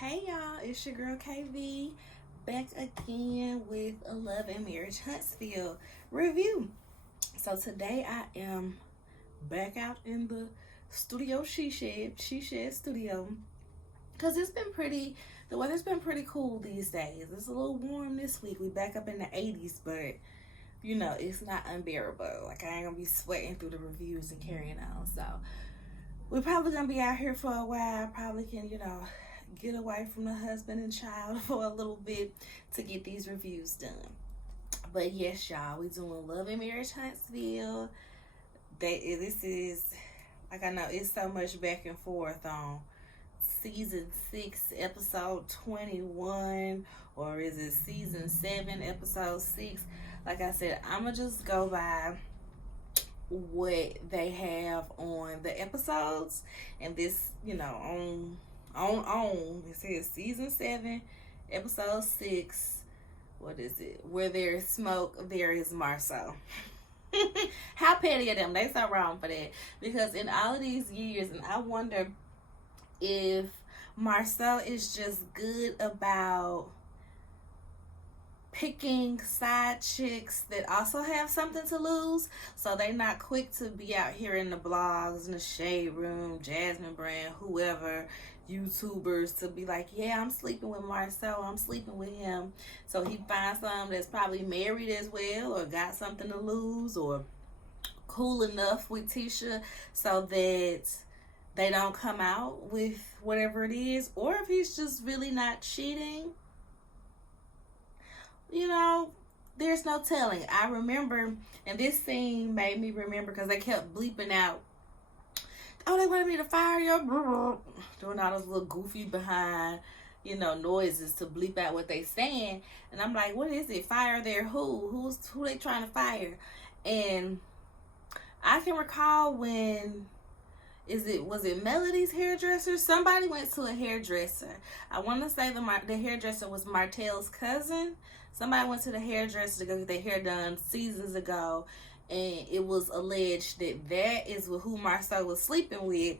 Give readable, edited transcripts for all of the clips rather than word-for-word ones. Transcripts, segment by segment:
Hey y'all, it's your girl KV back again with a Love and Marriage Huntsville review. So today I am back out in the studio she shed studio, because the weather's been pretty cool these days. It's a little warm this week. We back up in the 80s, but it's not unbearable. Like, I ain't gonna be sweating through the reviews and carrying on. So we're probably gonna be out here for a while. Probably can, get away from the husband and child for a little bit to get these reviews done. But yes, y'all, we doing Love and Marriage Huntsville. This is, like, I know it's so much back and forth on season 6, episode 21, or is it season 7, episode 6? Like I said, I'ma just go by what they have on the episodes, and this, on it says season 7, episode 6. What is it? Where there is smoke, there is Marsau. How petty of them. They so wrong for that, because in all of these years, and I wonder if Marsau is just good about picking side chicks that also have something to lose, so they not quick to be out here in the blogs, in the shade room, Jasmine Brand, whoever, YouTubers, to be like, yeah, I'm sleeping with Marsau, I'm sleeping with him. So he finds someone that's probably married as well, or got something to lose, or cool enough with Tisha so that they don't come out with whatever it is, or if he's just really not cheating. There's no telling. I remember, and this scene made me remember, because they kept bleeping out, oh, they wanted me to fire you, doing all those little goofy behind, noises to bleep out what they saying. And I'm like, what is it? Fire their who? Who they trying to fire? And I can recall when, was it Melody's hairdresser? Somebody went to a hairdresser. I want to say the hairdresser was Martell's cousin. Somebody went to the hairdresser to go get their hair done seasons ago, and it was alleged that is who Marsau was sleeping with.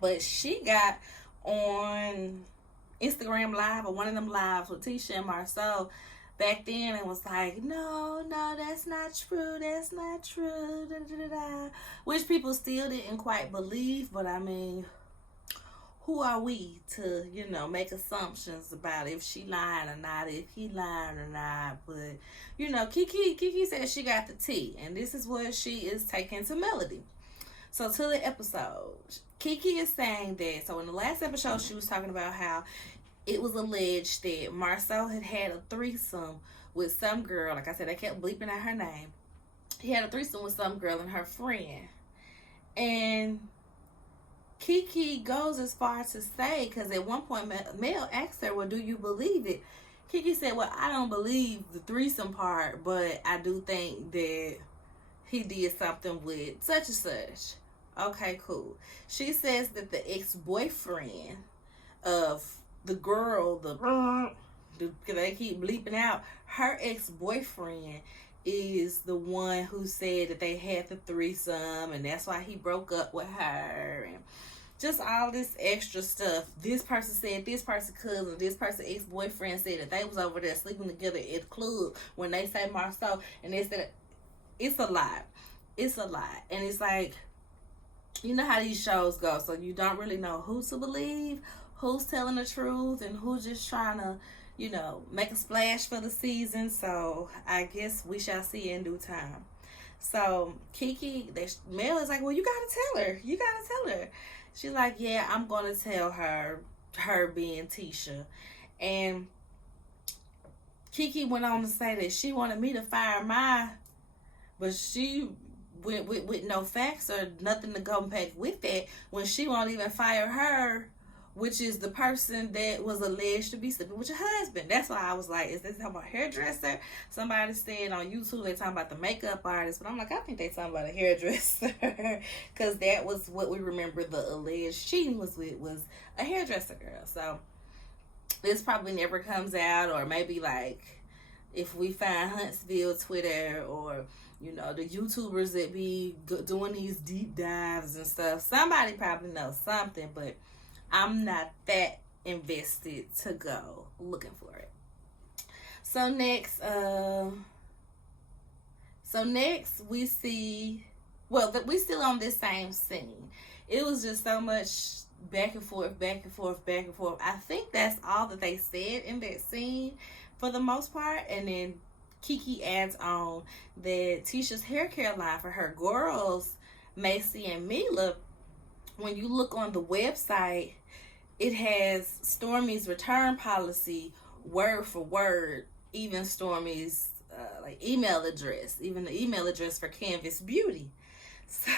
But she got on Instagram Live, or one of them lives with Tisha and Marsau back then, and was like, no, that's not true, da, da, da, da. Which people still didn't quite believe. But I mean, who are we to, make assumptions about if she lying or not, if he lying or not? But, Kiki said she got the tea, and this is what she is taking to Melody. So to the episode, Kiki is saying that, so in the last episode, she was talking about how it was alleged that Marsau had a threesome with some girl. Like I said, they kept bleeping out her name. He had a threesome with some girl and her friend. And Kiki goes as far to say, because at one point Mel asked her, well, do you believe it? Kiki said, well, I don't believe the threesome part, but I do think that he did something with such and such. Okay, cool. She says that the ex-boyfriend of the girl, because they keep bleeping out, her ex-boyfriend is the one who said that they had the threesome, and that's why he broke up with her, and just all this extra stuff. This person said this person's cousin, this person's ex-boyfriend said that they was over there sleeping together at the club when they say Marsau, and they said it's a lie. It's a lie. And it's like, you know how these shows go, so you don't really know who to believe, who's telling the truth, and who's just trying to, make a splash for the season. So I guess we shall see in due time. So Mel is like, well, you gotta tell her. You gotta tell her. She's like, yeah, I'm gonna tell her being Tisha. And Kiki went on to say that she wanted me to fire but she went with no facts or nothing to go back with that, when she won't even fire her, which is the person that was alleged to be sleeping with your husband. That's why I was like, is this talking about hairdresser? Somebody said on YouTube they talking about the makeup artist, but I'm like, I think they talking about a hairdresser, because that was what we remember the alleged cheating was with, was a hairdresser girl. So this probably never comes out, or maybe like if we find Huntsville Twitter, or the YouTubers that be doing these deep dives and stuff, somebody probably knows something, but I'm not that invested to go looking for it. So next we see, well, we still on this same scene. It was just so much back and forth, back and forth, back and forth. I think that's all that they said in that scene for the most part. And then Kiki adds on that Tisha's hair care line for her girls, Macy and Mila, when you look on the website, it has Stormy's return policy word for word, even Stormy's like email address, even the email address for Canvas Beauty. So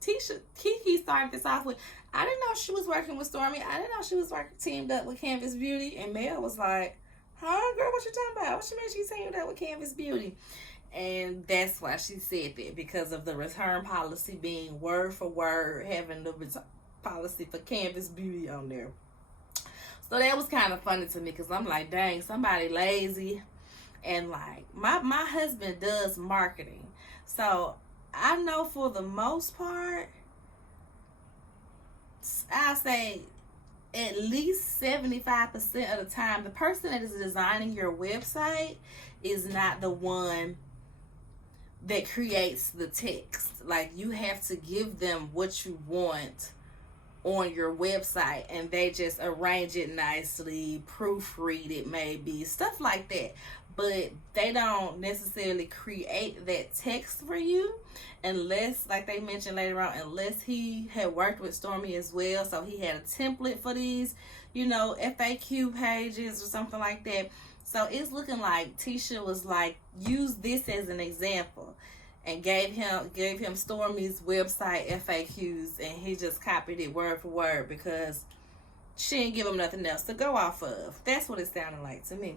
Kiki started this off with, I didn't know she was working with Stormy. I didn't know she was teamed up with Canvas Beauty. And Mel was like, huh, girl, what you talking about? What you mean she teamed up with Canvas Beauty? And that's why she said that, because of the return policy being word for word, having the return policy for Canvas Beauty on there. So that was kind of funny to me, because I'm like, dang, somebody lazy. And like, my husband does marketing. So I know for the most part, I'll say at least 75% of the time, the person that is designing your website is not the one that creates the text. Like, you have to give them what you want on your website, and they just arrange it nicely, proofread it maybe, stuff like that. But they don't necessarily create that text for you unless, like they mentioned later on, unless he had worked with Stormy as well, so he had a template for these, FAQ pages or something like that. So it's looking like Tisha was like, use this as an example, and gave him Stormy's website FAQs, and he just copied it word for word because she didn't give him nothing else to go off of. That's what it sounded like to me.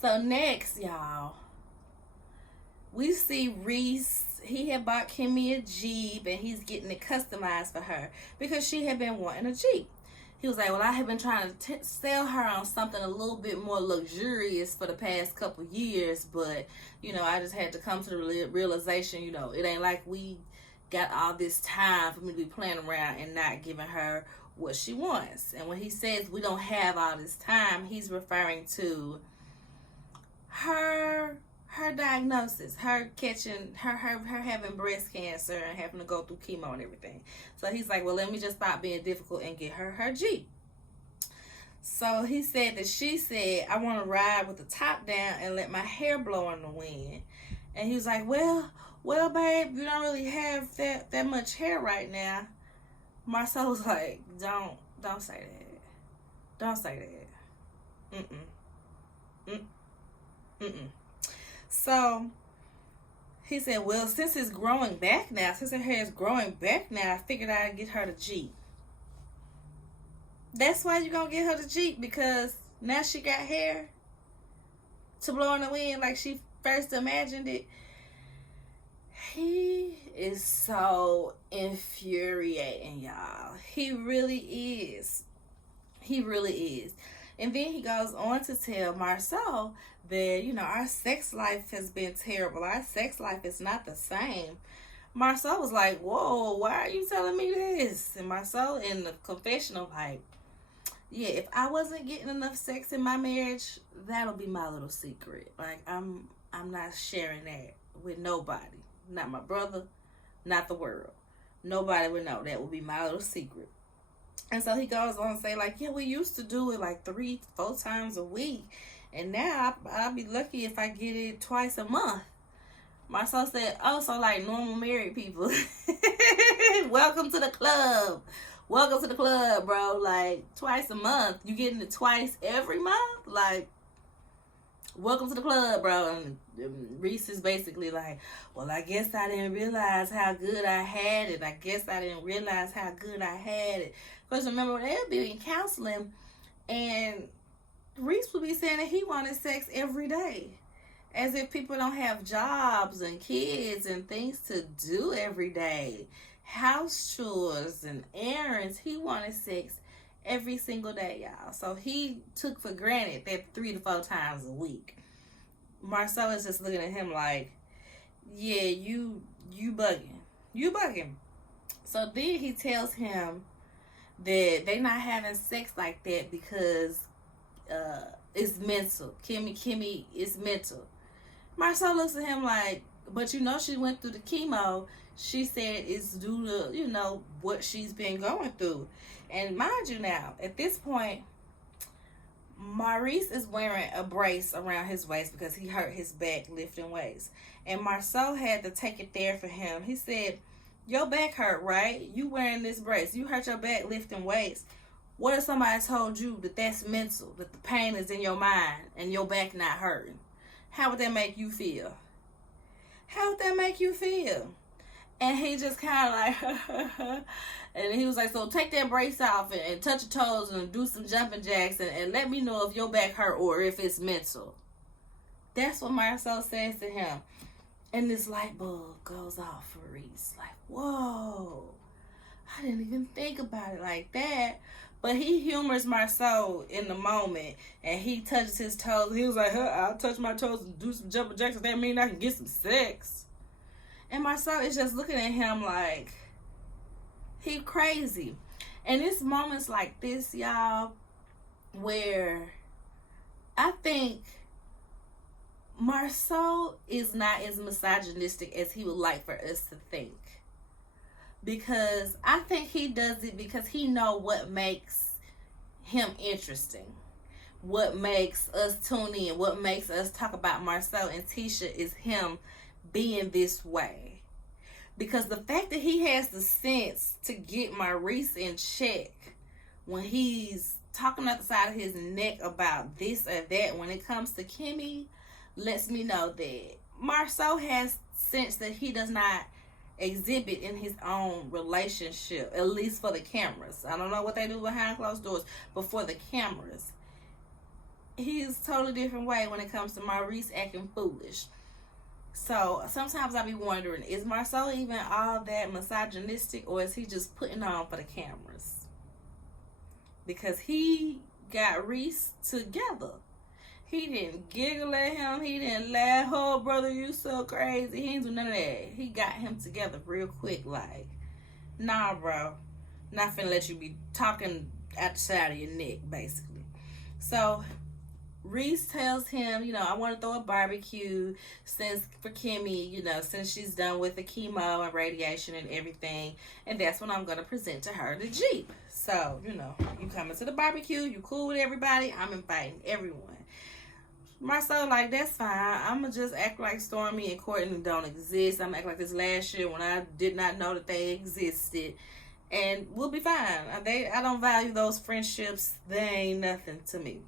So next, y'all, we see Reese. He had bought Kimmy a Jeep, and he's getting it customized for her because she had been wanting a Jeep. He was like, well, I have been trying to sell her on something a little bit more luxurious for the past couple years, but, I just had to come to the realization, it ain't like we got all this time for me to be playing around and not giving her what she wants. And when he says we don't have all this time, he's referring to her diagnosis, her having breast cancer and having to go through chemo and everything. So he's like, well, let me just stop being difficult and get her Jeep. So he said that she said, I want to ride with the top down and let my hair blow in the wind. And he was like, well, babe, you don't really have that much hair right now. Marsau was like, don't say that. Don't say that. So he said, well, since it's growing back now, since her hair is growing back now, I figured I'd get her the Jeep. That's why you're going to get her the Jeep, because now she got hair to blow in the wind like she first imagined it. He is so infuriating, y'all. He really is. He really is. And then he goes on to tell Marsau that, our sex life has been terrible. Our sex life is not the same. Marsau was like, whoa, why are you telling me this? And Marsau in the confessional, like, yeah, if I wasn't getting enough sex in my marriage, that'll be my little secret. Like, I'm not sharing that with nobody. Not my brother, not the world. Nobody would know. That would be my little secret. And so he goes on to say, like, yeah, we used to do it like 3-4 times a week. And now I'll be lucky if I get it twice a month. Marsau said, oh, so like normal married people. Welcome to the club. Welcome to the club, bro. Like, twice a month. You getting it twice every month? Like, welcome to the club, bro. And Reese is basically like, well, I guess I didn't realize how good I had it. I guess I didn't realize how good I had it. Because remember, when they'll be in counseling, and Reese would be saying that he wanted sex every day. As if people don't have jobs and kids and things to do every day. House chores and errands. He wanted sex every single day, y'all. So he took for granted that 3 to 4 times a week. Marsau is just looking at him like, yeah, you bugging. You bugging. So then he tells him that they not having sex like that because it's mental. Kimmy is mental. Marsau looks at him like, but you know she went through the chemo. She said it's due to, you know, what she's been going through. And mind you now, at this point, Maurice is wearing a brace around his waist because he hurt his back lifting weights. And Marsau had to take it there for him. He said, your back hurt, right? You wearing this brace. You hurt your back lifting weights. What if somebody told you that that's mental, that the pain is in your mind and your back not hurting? How would that make you feel? How would that make you feel? And he just kind of like, and he was like, so take that brace off and touch your toes and do some jumping jacks and let me know if your back hurt or if it's mental. That's what Marsau says to him. And this light bulb goes off for Reese. Like, whoa, I didn't even think about it like that. But he humors Marsau in the moment, and he touches his toes. He was like, I'll touch my toes and do some jumping jacks. Does that mean I can get some sex? And Marsau is just looking at him like, he crazy. And it's moments like this, y'all, where I think Marsau is not as misogynistic as he would like for us to think. Because I think he does it because he know what makes him interesting. What makes us tune in. What makes us talk about Marsau and Tisha is him being this way. Because the fact that he has the sense to get Maurice in check when he's talking at the side of his neck about this or that when it comes to Kimmy lets me know that Marsau has sense that he does not exhibit in his own relationship, at least for the cameras. I don't know what they do behind closed doors, but for the cameras, he's a totally different way when it comes to Maurice acting foolish. So sometimes I be wondering, is Marsau even all that misogynistic, or is he just putting on for the cameras? Because he got Reese together. He didn't giggle at him. He didn't laugh. Oh, brother, you so crazy. He didn't do none of that. He got him together real quick. Like, nah, bro. Not finna let you be talking at the side of your neck, basically. So, Reese tells him, you know, I want to throw a barbecue for Kimmy, you know, since she's done with the chemo and radiation and everything. And that's when I'm going to present to her the Jeep. So, you know, you coming to the barbecue. You cool with everybody. I'm inviting everyone. Marsau like, that's fine. I'm going to just act like Stormy and Courtney don't exist. I'm going to act like this last year when I did not know that they existed. And we'll be fine. I don't value those friendships. They ain't nothing to me.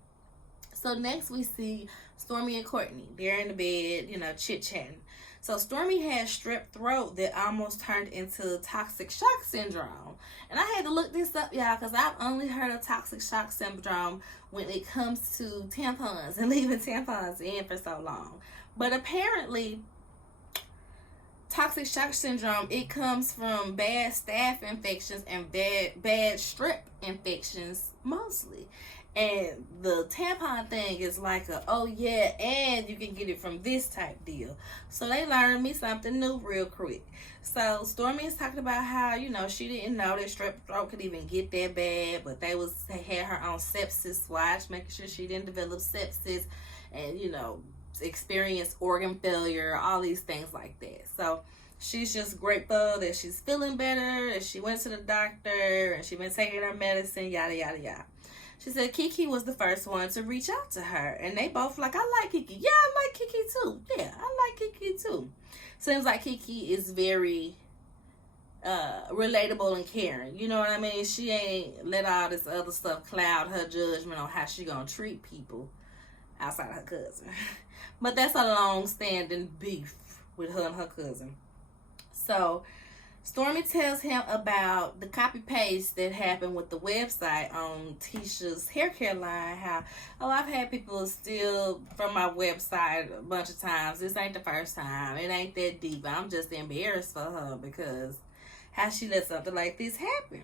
So next we see Stormy and Courtney. They're in the bed, you know, chit-chatting. So Stormy had strep throat that almost turned into toxic shock syndrome. And I had to look this up, y'all, because I've only heard of toxic shock syndrome when it comes to tampons and leaving tampons in for so long. But apparently, toxic shock syndrome, it comes from bad staph infections and bad strep infections mostly. And the tampon thing is like oh yeah, and you can get it from this type deal. So they learned me something new real quick. So Stormy is talking about how, you know, she didn't know that strep throat could even get that bad, but they had her on sepsis watch, making sure she didn't develop sepsis and, you know, experience organ failure, all these things like that. So she's just grateful that she's feeling better, that she went to the doctor and she's been taking her medicine, yada, yada, yada. She said Kiki was the first one to reach out to her. And they both like, I like Kiki. Yeah, I like Kiki too. Yeah, I like Kiki too. Seems like Kiki is very relatable and caring. You know what I mean? She ain't let all this other stuff cloud her judgment on how she gonna treat people outside of her cousin. But that's a long-standing beef with her and her cousin. So Stormy tells him about the copy-paste that happened with the website on Tisha's hair care line. How, I've had people steal from my website a bunch of times. This ain't the first time. It ain't that deep. I'm just embarrassed for her because how she let something like this happen.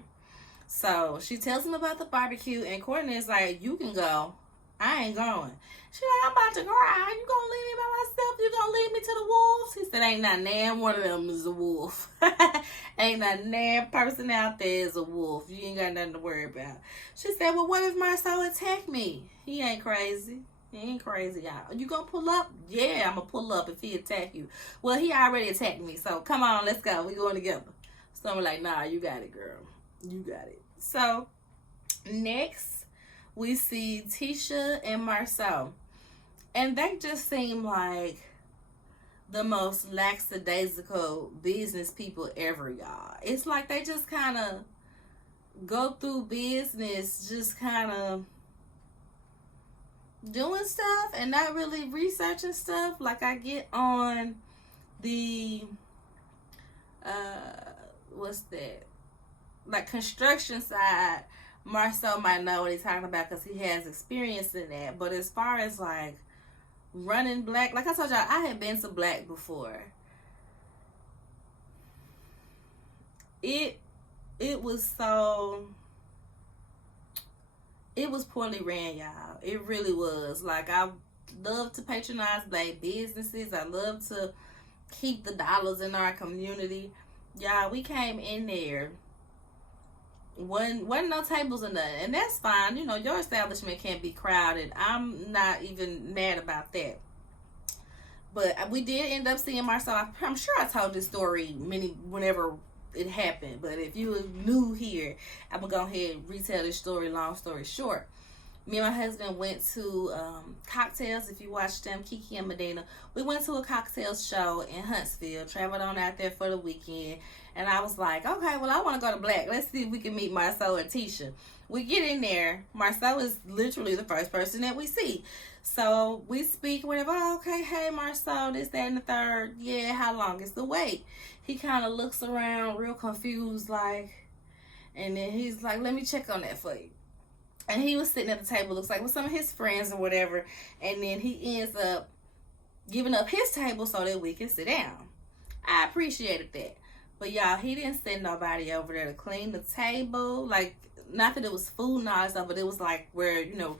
So she tells him about the barbecue, and Courtney is like, you can go. I ain't going. She like, I'm about to cry. You gonna leave me by myself? You gonna leave me to the wolves? He said, ain't not nan one of them is a wolf. Ain't not nan person out there is a wolf. You ain't got nothing to worry about. She said, well, what if Marsau attack me? He ain't crazy. He ain't crazy, y'all. You gonna pull up? Yeah, I'm gonna pull up if he attack you. Well, he already attacked me, so come on, let's go. We going together. So I'm like, nah, you got it, girl. You got it. So next, we see Tisha and Marsau. And they just seem like the most lackadaisical business people ever, y'all. It's like they just kind of go through business, just kind of doing stuff and not really researching stuff. Like I get on the, what's that? Like construction side, Marsau might know what he's talking about because he has experience in that. But as far as like running Black, like I told y'all, I had been to Black before. It was poorly ran, y'all. It really was. Like, I love to patronize Black businesses. I love to keep the dollars in our community. Y'all, we came in there. Wasn't no tables or nothing. And that's fine. You know, your establishment can be crowded. I'm not even mad about that. But we did end up seeing Marsau. I'm sure I told this story whenever it happened. But if you were new here, I'm going to go ahead and retell this story, long story short. Me and my husband went to cocktails. If you watched them, Kiki and Medina, we went to a cocktail show in Huntsville. Traveled on out there for the weekend. And I was like, okay, well, I want to go to Black. Let's see if we can meet Marsau and Tisha. We get in there. Marsau is literally the first person that we see. So we speak, whatever. Oh, okay, hey, Marsau, this, that, and the third. Yeah, how long is the wait? He kind of looks around real confused, like, and then he's like, let me check on that for you. And he was sitting at the table, looks like with some of his friends or whatever. And then he ends up giving up his table so that we can sit down. I appreciated that. But y'all, he didn't send nobody over there to clean the table. Like, not that it was food and all that stuff, but it was like where, you know,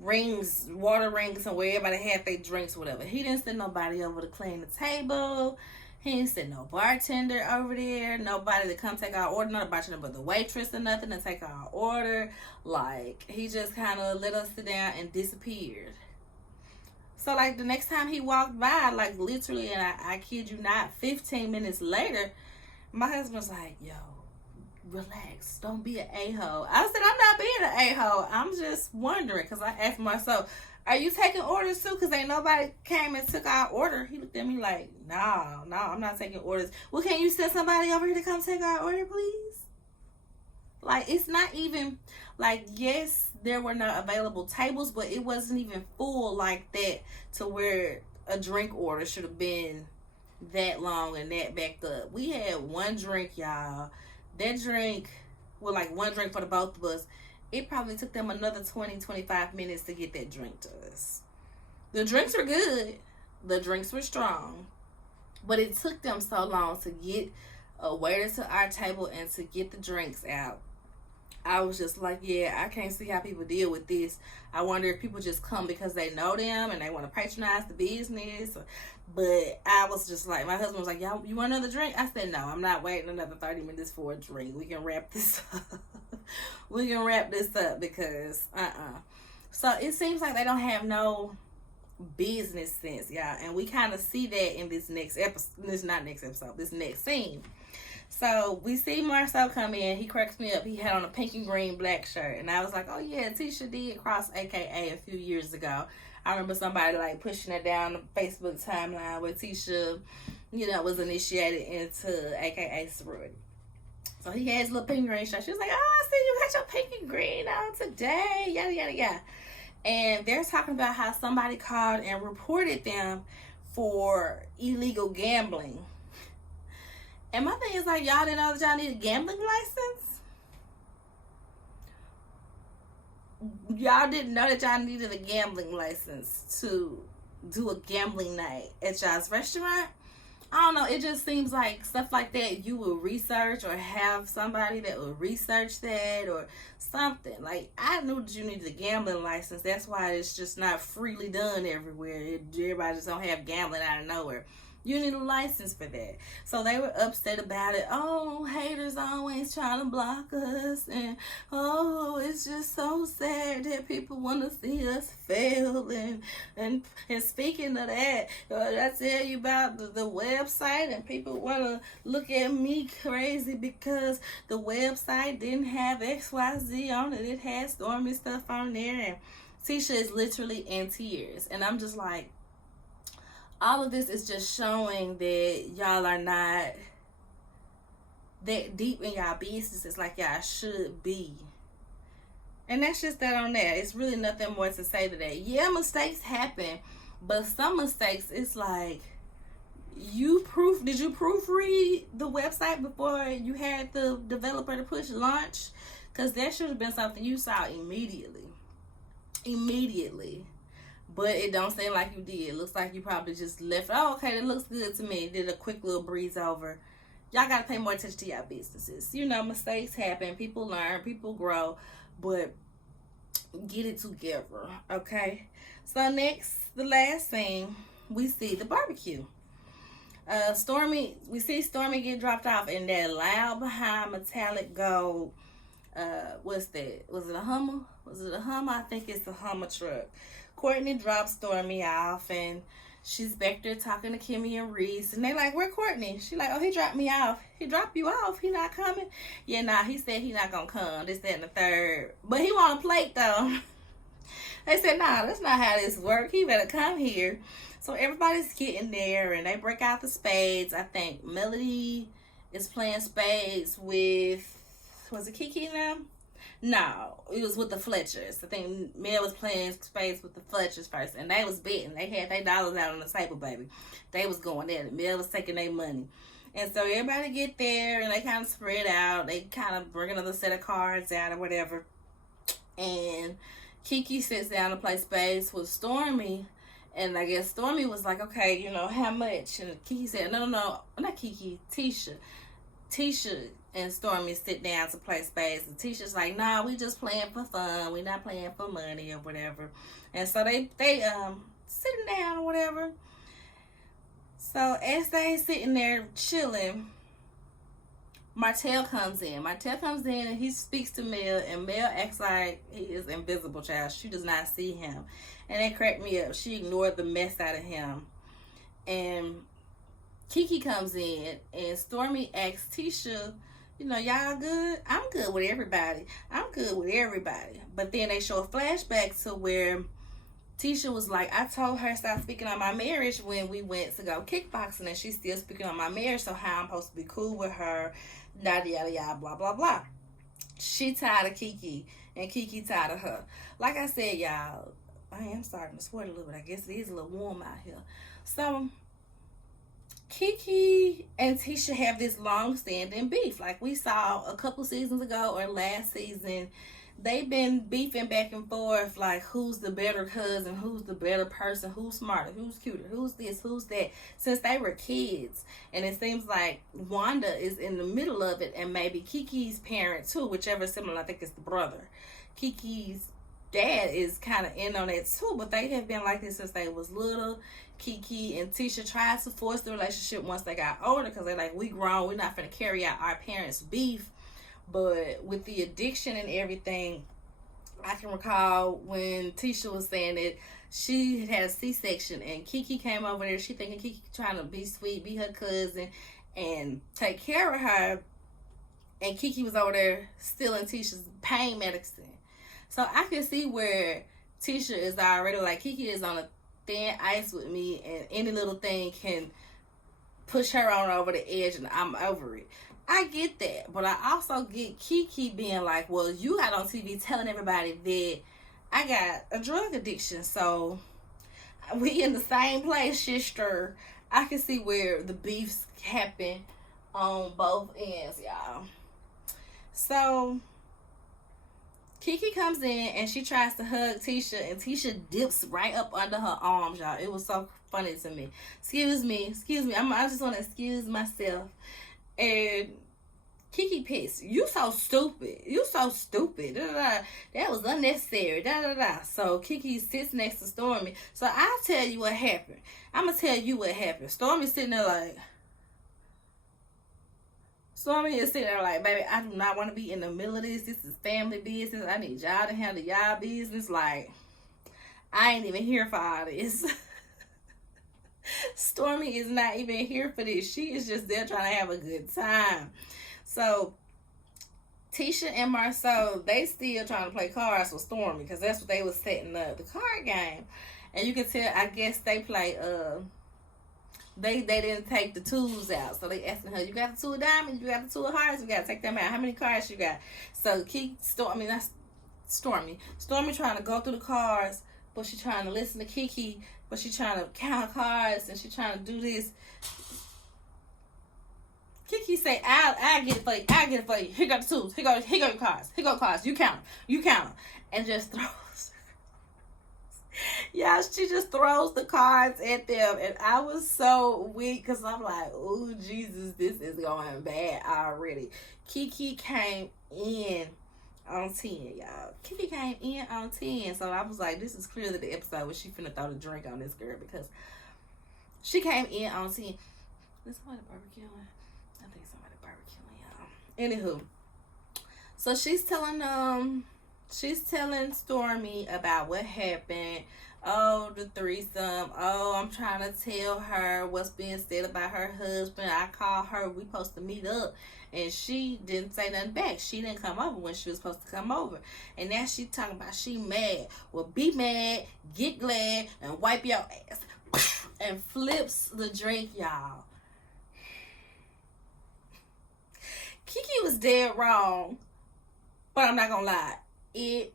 rings, water rings, and where everybody had their drinks or whatever. He didn't send nobody over to clean the table. He didn't send no bartender over there. Nobody to come take our order. Not a bartender, but the waitress or nothing to take our order. Like, he just kind of let us sit down and disappeared. So, like, the next time he walked by, like, literally, and I kid you not, 15 minutes later, my husband's like, yo, relax. Don't be an a-hole. I said, I'm not being an a-hole. I'm just wondering, because I asked myself, are you taking orders too? Because ain't nobody came and took our order. He looked at me like, no, I'm not taking orders. Well, can you send somebody over here to come take our order, please? Like, it's not even, like, yes, there were no available tables, but it wasn't even full like that to where a drink order should have been that long and that backed up. We had one drink, y'all. That drink, well, like one drink for the both of us. It probably took them another 20-25 minutes to get that drink to us. The drinks were good. The drinks were strong. But it took them so long to get a waiter to our table and to get the drinks out. I was just like, yeah, I can't see how people deal with this. I wonder if people just come because they know them and they want to patronize the business. But I was just like, my husband was like, y'all, you want another drink? I said, no, I'm not waiting another 30 minutes for a drink. We can wrap this up. We can wrap this up because, So it seems like they don't have no business sense, y'all. And we kind of see that in this next episode. This next scene. So we see Marsau come in. He cracks me up. He had on a pink and green black shirt. And I was like, oh yeah, Tisha did cross AKA a few years ago. I remember somebody like pushing it down the Facebook timeline where Tisha, you know, was initiated into AKA sorority. So he had his little pink and green shirt. She was like, oh, I see you got your pink and green on today. Yada, yada, yada. And they're talking about how somebody called and reported them for illegal gambling. And my thing is like, y'all didn't know that y'all need a gambling license? Y'all didn't know that y'all needed a gambling license to do a gambling night at y'all's restaurant? I don't know. It just seems like stuff like that you will research or have somebody that will research that or something. Like, I knew that you needed a gambling license. That's why it's just not freely done everywhere. Everybody just don't have gambling out of nowhere. You need a license for that. So they were upset about it. Oh, haters always trying to block us. And, oh, it's just so sad that people want to see us fail. And speaking of that, did I tell you about the website? And people want to look at me crazy because the website didn't have XYZ on it. It had Stormy stuff on there. And Tisha is literally in tears. And I'm just like, all of this is just showing that y'all are not that deep in y'all businesses like y'all should be. And that's just that on that. It's really nothing more to say to that. Yeah, mistakes happen, but some mistakes, it's like, did you proofread the website before you had the developer to push launch? Because that should have been something you saw immediately. But it don't seem like you did. It looks like you probably just left. Oh, okay, that looks good to me. Did a quick little breeze over. Y'all got to pay more attention to y'all businesses. You know, mistakes happen. People learn. People grow. But get it together, okay? So next, the last thing, we see the barbecue. We see Stormy get dropped off in that loud behind metallic gold. What's that? Was it a Hummer? I think it's a Hummer truck. Courtney drops Stormy off, and she's back there talking to Kimmy and Reese, and they like, where Courtney? She like, oh, he dropped me off. He dropped you off? He not coming? Yeah, nah, he said he not gonna come. This, that, and the third. But he want a plate, though. They said, nah, that's not how this work. He better come here. So everybody's getting there, and they break out the spades. I think Melody is playing spades with, was it Kiki now? No, it was with the Fletchers. I think Mel was playing spades with the Fletchers first, and they was betting. They had their dollars out on the table, baby. They was going at it. Mel was taking their money. And so everybody get there, and they kind of spread out. They kind of bring another set of cards out or whatever. And Kiki sits down to play spades with Stormy. And I guess Stormy was like, okay, you know, how much? And Kiki said, no, not Kiki, Tisha and Stormy sit down to play spades, and Tisha's like, nah, we just playing for fun, we not playing for money or whatever. And so they sitting down or whatever. So as they sitting there chilling, Martell comes in and he speaks to Mel, and Mel acts like he is invisible, child. She does not see him, and that cracked me up. She ignored the mess out of him. And Kiki comes in, and Stormy asks Tisha, you know, y'all good? I'm good with everybody. But then they show a flashback to where Tisha was like, I told her stop speaking on my marriage when we went to go kickboxing, and she's still speaking on my marriage, so how I'm supposed to be cool with her, yada, yada, yada, blah, blah, blah. She tired of Kiki, and Kiki tired of her. Like I said, y'all, I am starting to sweat a little bit. I guess it is a little warm out here. So Kiki and Tisha have this long-standing beef. Like we saw a couple seasons ago or last season, they've been beefing back and forth, like who's the better cousin, who's the better person, who's smarter, who's cuter, who's this, who's that, since they were kids. And it seems like Wanda is in the middle of it, and maybe Kiki's parent too, whichever similar, I think it's the brother. Kiki's dad is kind of in on it too, but they have been like this since they was little. Kiki and Tisha tried to force the relationship once they got older, because they're like, we grown, we're not going to carry out our parents' beef. But with the addiction and everything, I can recall when Tisha was saying that she had a C-section, and Kiki came over there, she thinking Kiki trying to be sweet, be her cousin, and take care of her, and Kiki was over there stealing Tisha's pain medicine. So I can see where Tisha is already like, Kiki is on a thin ice with me, and any little thing can push her on over the edge, and I'm over it. I get that, but I also get Kiki being like, well, you got on TV telling everybody that I got a drug addiction, so we in the same place, sister. I can see where the beefs happen on both ends, y'all. So Kiki comes in and she tries to hug Tisha, and Tisha dips right up under her arms, y'all. It was so funny to me. Excuse me. I just want to excuse myself. And Kiki pissed. You so stupid. Da, da, da. That was unnecessary. Da da da. So Kiki sits next to Stormy. So I'll tell you what happened. I'm gonna tell you what happened. Stormy is sitting there like, baby, I do not want to be in the middle of this. This is family business. I need y'all to handle y'all business. Like, I ain't even here for all this. Stormy is not even here for this. She is just there trying to have a good time. So Tisha and Marsau, they still trying to play cards with Stormy because that's what they was setting up, the card game. And you can tell, I guess they play they didn't take the twos out. So they asking her, you got the two of diamonds, you got the two of hearts, you got to take them out. How many cards you got? So Stormy trying to go through the cards, but she trying to listen to Kiki, but she trying to count cards, and she trying to do this. Kiki say, I'll get it for you. I'll get it for you. Here go the twos. Here go your cards. Here go cards. You count them. And just throws. Yeah, she just throws the cards at them. And I was so weak because I'm like, oh, Jesus, this is going bad already. Kiki came in on 10, y'all. Kiki came in on 10. So I was like, this is clearly the episode where she finna throw the drink on this girl because she came in on 10. Is somebody barbecuing? I think somebody barbecuing, y'all. Anywho, so she's telling Stormy about what happened. Oh, the threesome. Oh, I'm trying to tell her what's being said about her husband. I called her. We supposed to meet up. And she didn't say nothing back. She didn't come over when she was supposed to come over. And now she talking about she mad. Well, be mad, get glad, and wipe your ass. And flips the drink, y'all. Kiki was dead wrong. But I'm not gonna lie. It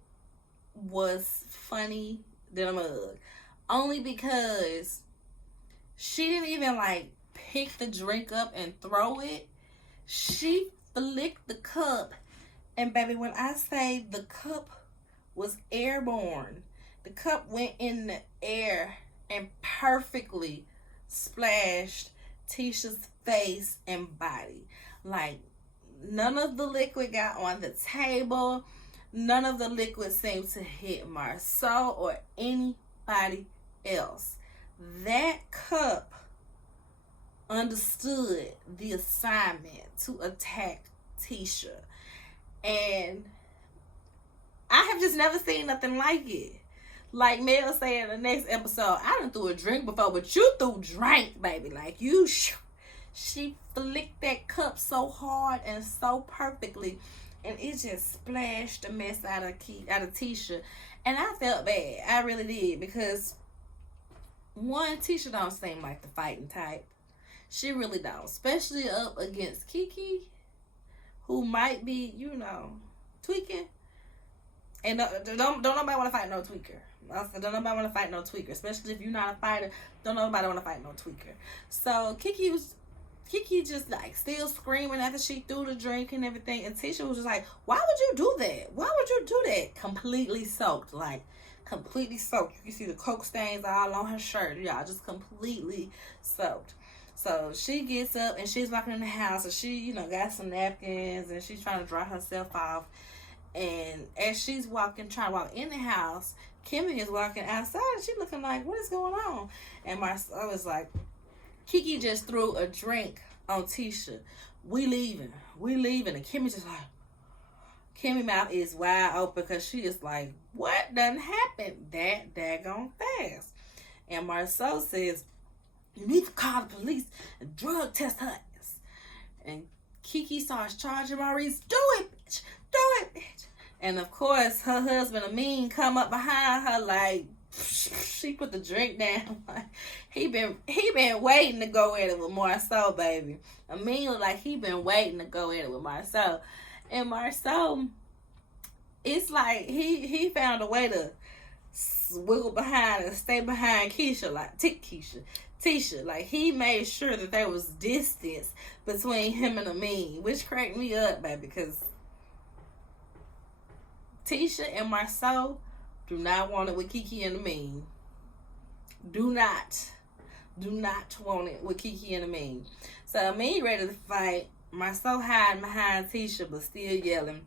was funny than a mug. Only because she didn't even pick the drink up and throw it. She flicked the cup. And baby, when I say the cup was airborne, the cup went in the air and perfectly splashed Tisha's face and body. None of the liquid got on the table. None of the liquid seemed to hit Marsau or anybody else. That cup understood the assignment to attack Tisha. And I have just never seen nothing like it. Like Mel said in the next episode, I done threw a drink before, but you threw drink, baby. She flicked that cup so hard and so perfectly, and it just splashed the mess out of Tisha. And I felt bad. I really did, because one, Tisha don't seem like the fighting type. She really don't, especially up against Kiki, who might be, tweaking. And don't nobody want to fight no tweaker. I said, don't nobody want to fight no tweaker, especially if you're not a fighter. Don't nobody want to fight no tweaker. So Kiki just still screaming after she threw the drink and everything, and Tisha was just like, why would you do that? Why would you do that? Completely soaked. Completely soaked. You can see the Coke stains all on her shirt. Y'all, just completely soaked. So she gets up and she's walking in the house, and she, got some napkins, and she's trying to dry herself off. And as she's trying to walk in the house, Kimmy is walking outside, and she's looking like, what is going on? And Marsau was like, Kiki just threw a drink on Tisha. We leaving. And Kimmy Kimmy mouth is wide open because she is like, what done happened that daggone fast? And Marsau says, you need to call the police and drug test her ass. And Kiki starts charging Maurice, do it, bitch. And of course, her husband, Amin, come up behind her she put the drink down. He been waiting to go at it with Marsau, baby. Amin look like he been waiting to go at it with Marsau. And Marsau, it's like he found a way to wiggle behind and stay behind Tisha. He made sure that there was distance between him and Amin, which cracked me up, baby, because Tisha and Marsau do not want it with Kiki and Amin. Do not. Do not want it with Kiki and Amin. So Amin ready to fight. Marsau hiding behind Tisha, but still yelling.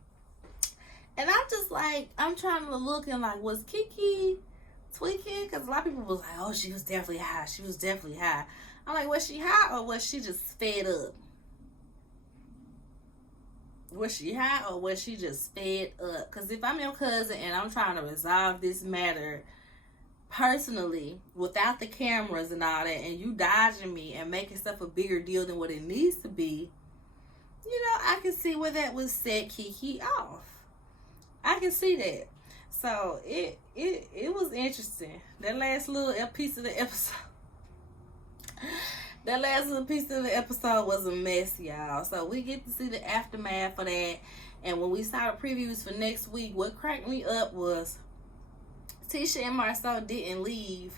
And I'm just like, I'm trying to look and like, was Kiki tweaking? Because a lot of people was like, oh, she was definitely high. She was definitely high. I'm like, was she high or was she just fed up? Was she high or was she just fed up? Because if I'm your cousin and I'm trying to resolve this matter personally without the cameras and all that, and you dodging me and making stuff a bigger deal than what it needs to be, you know, I can see where that would set Kiki off. I can see that. So it was interesting. That last little piece of the episode. That last little piece of the episode was a mess, y'all. So we get to see the aftermath for that. And when we saw the previews for next week, what cracked me up was Tisha and Marsau didn't leave.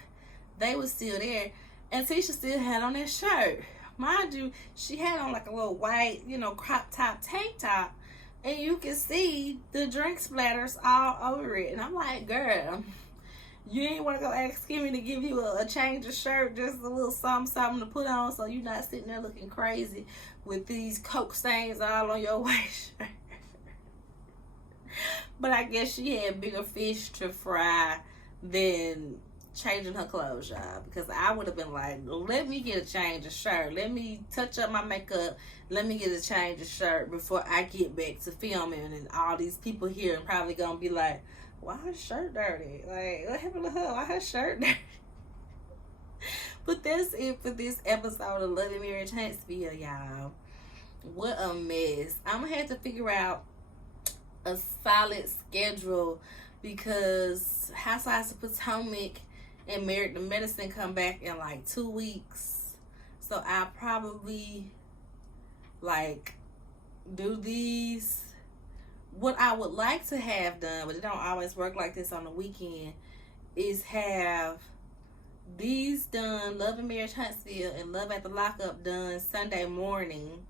They were still there. And Tisha still had on that shirt. Mind you, she had on like a little white, you know, crop top tank top. And you can see the drink splatters all over it. And I'm like, girl, you ain't want to go ask Kimmy to give you a change of shirt, just a little something to put on so you're not sitting there looking crazy with these Coke stains all on your white shirt. But I guess she had bigger fish to fry than changing her clothes, y'all. Because I would have been like, let me get a change of shirt. Let me touch up my makeup. Let me get a change of shirt before I get back to filming. And all these people here are probably going to be like, why her shirt dirty? Like, what happened to her? Why her shirt dirty? But that's it for this episode of Love and Marriage Huntsville, y'all. What a mess. I'm going to have to figure out a solid schedule because Housewives of Potomac and Married to Medicine come back in like 2 weeks. So I'll probably like do these. What I would like to have done, but it don't always work like this on the weekend, is have these done, Love and Marriage Huntsville and Love at the Lockup done Sunday morning,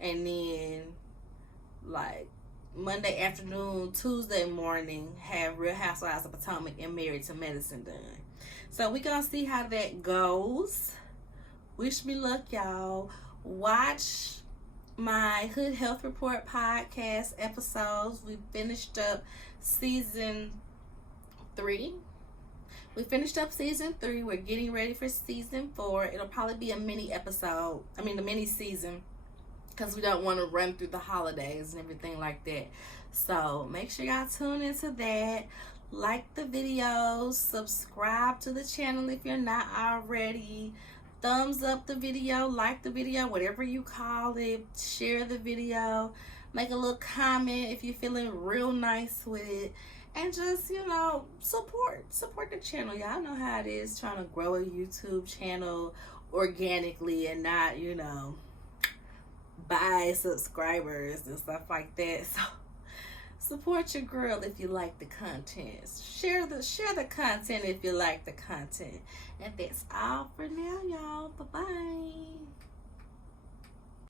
and then like Monday afternoon, Tuesday morning, have Real Housewives of Potomac and Married to Medicine done. So we gonna see how that goes. Wish me luck, y'all. Watch my Hood Health Report podcast episodes. We finished up season 3. We're getting ready for season 4. It'll probably be a mini season, because we don't want to run through the holidays and everything like that. So make sure y'all tune into that. Like the videos, subscribe to the channel if you're not already. Thumbs up the video, like the video, whatever you call it. Share the video. Make a little comment if you're feeling real nice with it. And just, you know, support the channel. Y'all know how it is trying to grow a YouTube channel organically and not, you know, buy subscribers and stuff like that. So support your girl if you like the content. Share the content if you like the content. And that's all for now, y'all. Bye-bye.